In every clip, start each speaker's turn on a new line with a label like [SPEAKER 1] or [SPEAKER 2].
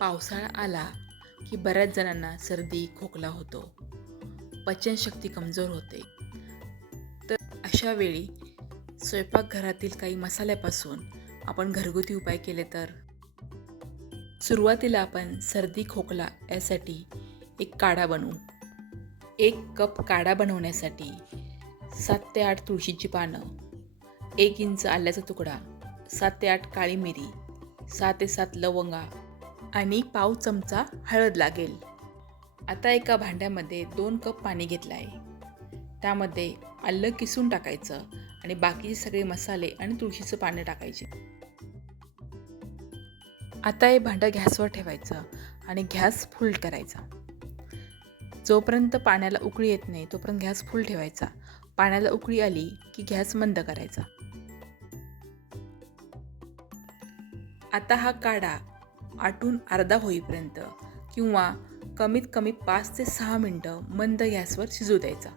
[SPEAKER 1] पावसाळा आला की बऱ्याच जणांना सर्दी खोकला होतो. पचनशक्ती कमजोर होते. तर अशा वेळी स्वयंपाकघरातील काही मसाल्यापासून आपण घरगुती उपाय केले तर? सुरुवातीला आपण सर्दी खोकला यासाठी एक काढा बनवू. एक कप काढा बनवण्यासाठी सात ते आठ तुळशीची पानं एक इंच आल्याचा तुकडा सात ते आठ काळी मिरी सहा ते सात लवंगा आणि पाव चमचा हळद लागेल. आता एका भांड्यामध्ये दोन कप पाणी घेतलं आहे त्यामध्ये आलं किसून टाकायचं आणि बाकीचे सगळे मसाले आणि तुळशीचं पाणी टाकायचे. आता हे भांडं गॅसवर ठेवायचं आणि गॅस फुल करायचा. जोपर्यंत पाण्याला उकळी येत नाही तोपर्यंत गॅस फुल ठेवायचा. पाण्याला उकळी आली की गॅस मंद करायचा. आता हा काढा आटून अर्धा होईपर्यंत किंवा कमीत कमी पाच ते सहा मिनटं मंद गॅसवर शिजू द्यायचा.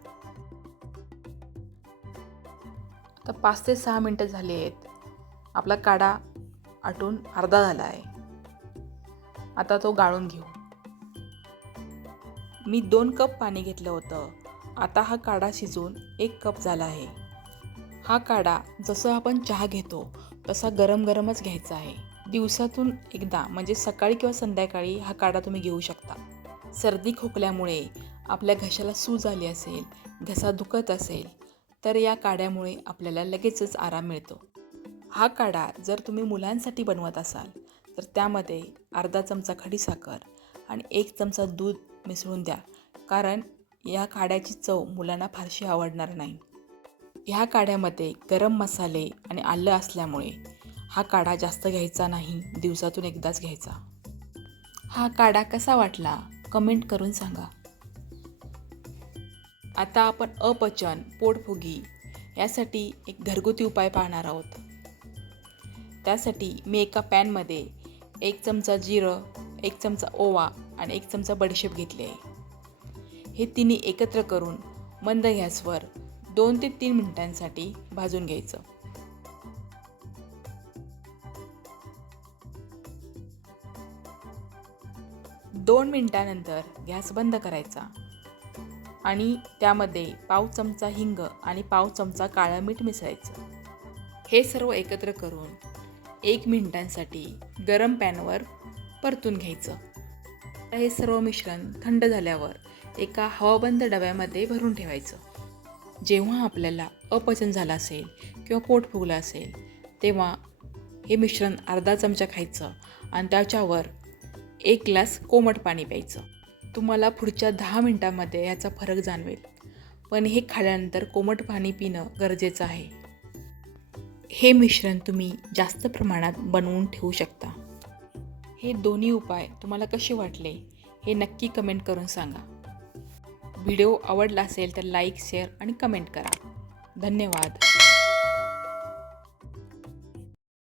[SPEAKER 1] आता पाच ते सहा मिनटं झाली आहेत. आपला काढा आटून अर्धा झाला आहे. आता तो गाळून घेऊ. मी दोन कप पाणी घेतलं होतं. आता हा काढा शिजून एक कप झाला आहे. हा काढा जसं आपण चहा घेतो तसा गरम गरमच घ्यायचा आहे. दिवसातून एकदा म्हणजे सकाळी किंवा संध्याकाळी हा काढा तुम्ही घेऊ शकता. सर्दी खोकल्यामुळे आपल्या घशाला सूज आली असेल घसा दुखत असेल तर या काढ्यामुळे आपल्याला लगेचच आराम मिळतो. हा काढा जर तुम्ही मुलांसाठी बनवत असाल तर त्यामध्ये अर्धा चमचा खडीसाखर आणि एक चमचा दूध मिसळून द्या कारण या काढ्याची चव मुलांना फारशी आवडणार नाही. ह्या काढ्यामध्ये गरम मसाले आणि आलं असल्यामुळे हा काढा जास्त घ्यायचा नाही दिवसातून एकदाच घ्यायचा. हा काढा कसा वाटला कमेंट करून सांगा. आता आपण अपचन पोटफुगी यासाठी एक घरगुती उपाय पाहणार आहोत. त्यासाठी मी एका पॅनमध्ये एक चमचा जिरं एक चमचा ओवा आणि एक चमचा बडीशेप घेतली आहे. हे तिन्ही एकत्र करून मंद गॅसवर दोन ते तीन मिनिटांसाठी भाजून घ्यायचं. दोन मिनटानंतर गॅस बंद करायचा आणि त्यामध्ये पाव चमचा हिंग आणि पाव चमचा काळं मीठ मिसळायचं. हे सर्व एकत्र करून एक मिनटांसाठी गरम पॅनवर परतून घ्यायचं. हे सर्व मिश्रण थंड झाल्यावर एका हवाबंद डब्यामध्ये भरून ठेवायचं. जेव्हा आपल्याला अपचन झालं असेल किंवा पोट फुगलं असेल तेव्हा हे मिश्रण अर्धा चमचा खायचं आणि त्याच्यावर एक ग्लास कोमट पाणी प्यायचं. तुम्हाला पुढच्या दहा मिनटामध्ये याचा फरक जाणवेल. पण हे खाल्यानंतर कोमट पाणी पिणं गरजेचं आहे. हे मिश्रण तुम्ही जास्त प्रमाणात बनवून ठेवू शकता. हे दोन्ही उपाय तुम्हाला कसे वाटले हे नक्की कमेंट करून सांगा. व्हिडिओ आवडला असेल तर लाईक शेअर आणि कमेंट करा. धन्यवाद.